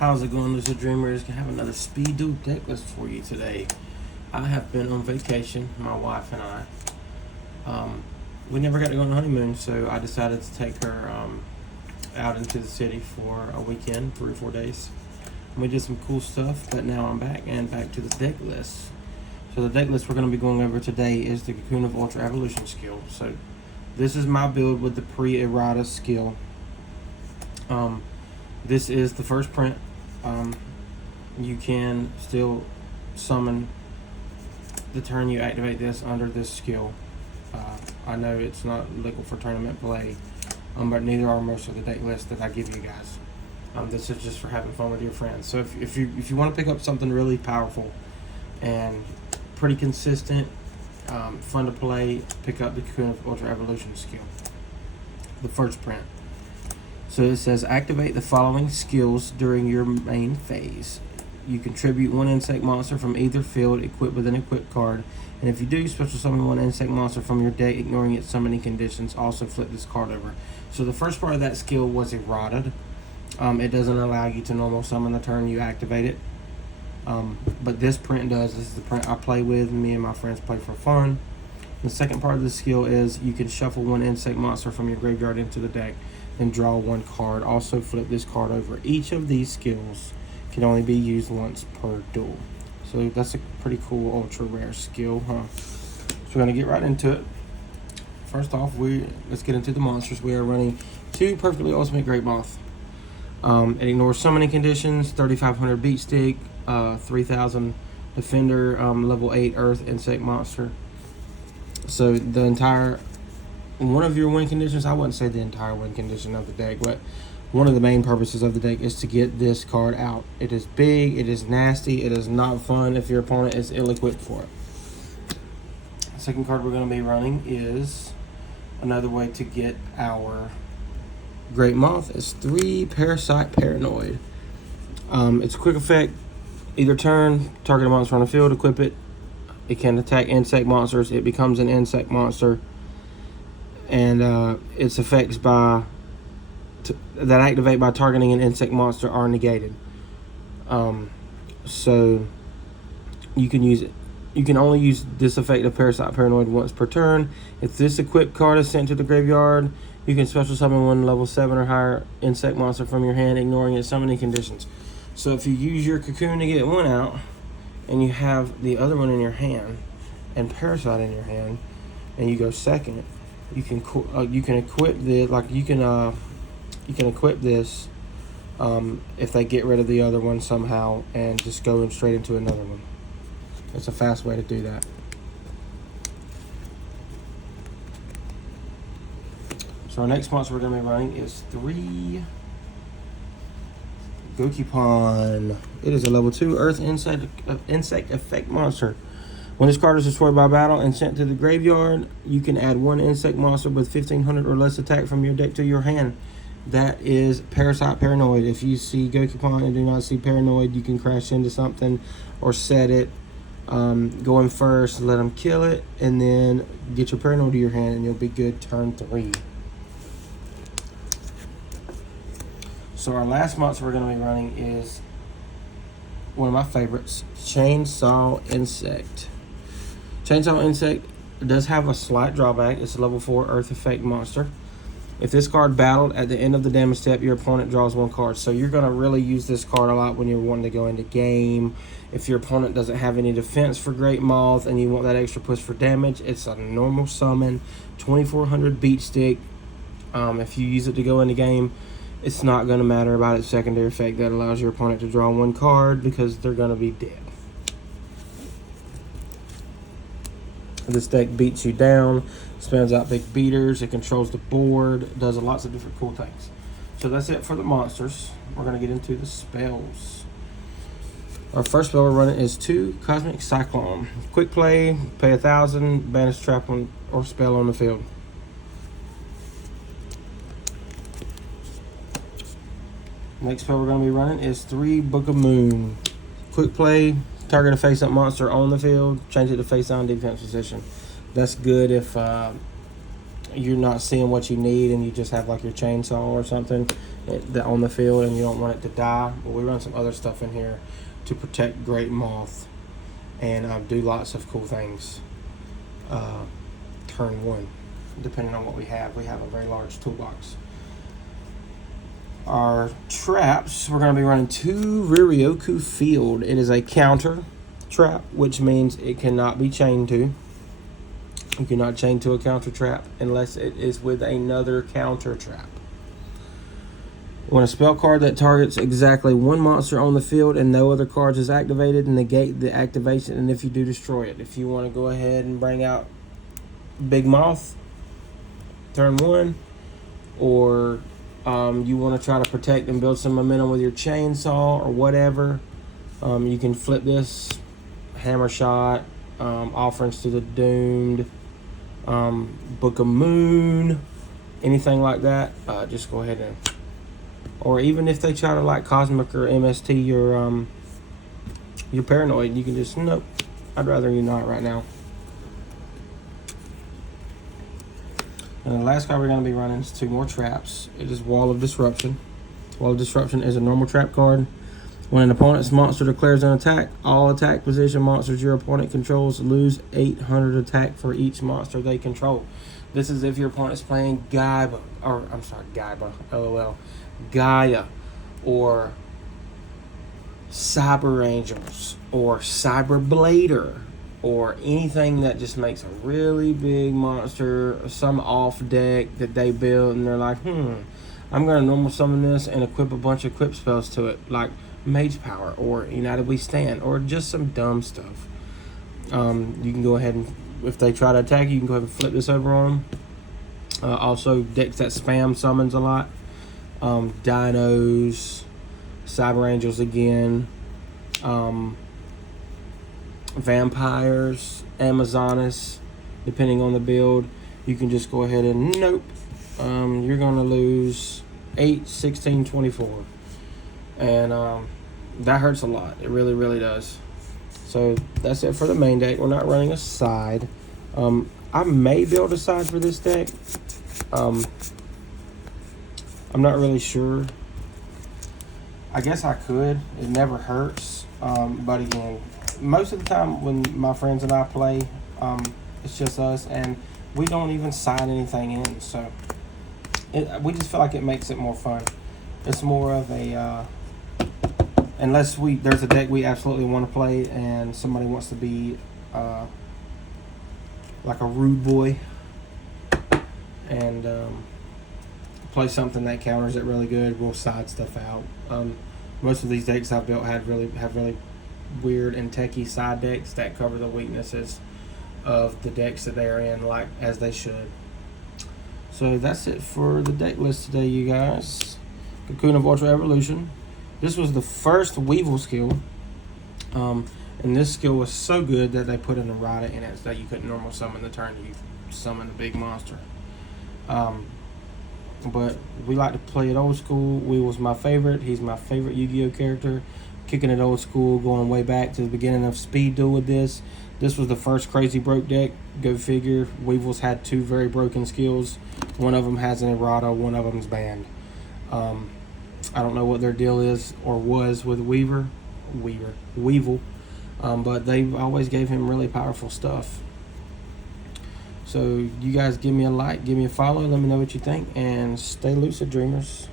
How's it going, Lucid Dreamers? I have another speed duel deck list for you today. I have been on vacation, my wife and I. We never got to go on a honeymoon, so I decided to take her out into the city for a weekend, 3 or 4 days. And we did some cool stuff, but now I'm back to the deck list. So the deck list we're going to be going over today is the COCOON of Ultra Evolution skill. So this is my build with the pre-errata skill. This is the first print. You can still summon the turn you activate this under this skill. I know it's not legal for tournament play, but neither are most of the deck lists that I give you guys. This is just for having fun with your friends. So if you want to pick up something really powerful and pretty consistent, fun to play, pick up the COCOON of Ultra Evolution skill. The first print. So it says activate the following skills during your main phase. You contribute 1 insect monster from either field equipped with an equipped card. And if you do, special summon 1 insect monster from your deck, ignoring its summoning conditions. Also flip this card over. So the first part of that skill was errated. It doesn't allow you to normal summon the turn you activate it. But this print does. This is the print I play with. Me and my friends play for fun. The second part of the skill is you can shuffle 1 insect monster from your graveyard into the deck and draw 1 card. Also flip this card over. Each of these skills can only be used once per duel. So that's a pretty cool ultra rare skill, huh? So we're gonna get right into it. First off, let's get into the monsters. We are running 2 Perfectly Ultimate Great Moth. It ignores summoning conditions, 3500 beat stick, 3000 defender, level 8 earth insect monster. So the entire one of your win conditions, I wouldn't say the entire win condition of the deck, but one of the main purposes of the deck is to get this card out. It is big, it is nasty, it is not fun if your opponent is ill-equipped for it. The second card we're going to be running is another way to get our Great Moth. Is 3 Parasite Paranoid. It's a quick effect. Either turn, target a monster on the field, equip it. It can attack insect monsters. It becomes an insect monster. And its effects that activate by targeting an insect monster are negated. So you can use it. You can only use this effect of Parasite Paranoid once per turn. If this equipped card is sent to the graveyard, you can special summon 1 level 7 or higher insect monster from your hand, ignoring its summoning conditions. So if you use your Cocoon to get 1 out, and you have the other one in your hand, and Parasite in your hand, and you go second, you can equip this. You can equip this if they get rid of the other one somehow, and just go straight into another one. It's a fast way to do that. So our next monster we're going to be running is 3 COCOON. It is a level 2 Earth insect effect monster. When this card is destroyed by battle and sent to the graveyard, you can add 1 insect monster with 1500 or less attack from your deck to your hand. That is Parasite Paranoid. If you see COCOON and do not see Paranoid, you can crash into something or set it. Go in first, let them kill it, and then get your Paranoid to your hand, and you'll be good turn 3. So our last monster we're going to be running is one of my favorites, Chainsaw Insect. Chainsaw Insect does have a slight drawback. It's a level 4 Earth Effect monster. If this card battled at the end of the damage step, your opponent draws 1 card. So you're going to really use this card a lot when you're wanting to go into game. If your opponent doesn't have any defense for Great Moth and you want that extra push for damage, it's a normal summon, 2400 beat stick. If you use it to go into game, it's not going to matter about its secondary effect that allows your opponent to draw 1 card because they're going to be dead. This deck beats you down, spams out big beaters, it controls the board, does lots of different cool things. So that's it for the monsters. We're going to get into the spells. Our first spell we're running is 2 Cosmic Cyclone. Quick play, pay 1000, banish trap or spell on the field. Next spell we're going to be running is 3 Book of Moon. Quick play, target a face-up monster on the field, change it to face-down defense position. That's good if you're not seeing what you need and you just have like your chainsaw or something on the field and you don't want it to die. Well, we run some other stuff in here to protect great moth and do lots of cool things turn one, depending on what we have. We have a very large toolbox. Our traps, we're going to be running 2 Riryoku Field. It is a counter trap, which means it cannot be chained to. You cannot chain to a counter trap unless it is with another counter trap. When a spell card that targets exactly one monster on the field and no other cards is activated, negate the activation, and if you do, destroy it. If you want to go ahead and bring out Big Moth, turn 1, or you want to try to protect and build some momentum with your chainsaw or whatever, you can flip this, Hammer Shot, Offerings to the Doomed, Book of Moon, anything like that. Just go ahead and, or even if they try to like Cosmic or MST your Paranoid, you can just, nope, I'd rather you not right now. And the last card we're going to be running is 2 more traps. It is Wall of Disruption. Wall of Disruption is a normal trap card. When an opponent's monster declares an attack, all attack position monsters your opponent controls lose 800 attack for each monster they control. This is if your opponent's playing Gaia, LOL, Gaia, or Cyber Angels, or Cyber Blader, or anything that just makes a really big monster, some off deck that they build, and they're like, I'm going to normal summon this and equip a bunch of equip spells to it, like Mage Power, or United We Stand, or just some dumb stuff. You can go ahead and, if they try to attack you, can go ahead and flip this over on them. Also, decks that spam summons a lot. Dinos, Cyber Angels again, Vampires, Amazonas, depending on the build. You can just go ahead and nope. You're going to lose 8, 16, 24. And that hurts a lot. It really, really does. So that's it for the main deck. We're not running a side. I may build a side for this deck. I'm not really sure. I guess I could. It never hurts. But again, most of the time when my friends and I play, it's just us, and we don't even side anything in. So we just feel like it makes it more fun. It's more of a unless there's a deck we absolutely want to play and somebody wants to be like a rude boy and play something that counters it really good, we'll side stuff out. Most of these decks I've built have really weird and techie side decks that cover the weaknesses of the decks that they're in, like as they should. So that's it for the deck list today, you guys. Cocoon of Ultra Evolution. This was the first Weevil skill, and this skill was so good that they put an errata in it so that you couldn't normal summon the turn you summon a big monster. But we like to play it old school. Weevil's my favorite. He's my favorite Yu-Gi-Oh character. Kicking it old school, going way back to the beginning of Speed Duel with this. This was the first crazy broke deck. Go figure. Weevil's had 2 very broken skills. One of them has an errata, one of them's banned. I don't know what their deal is or was with Weevil, but they always gave him really powerful stuff. So you guys give me a like, give me a follow, let me know what you think, and stay lucid, dreamers.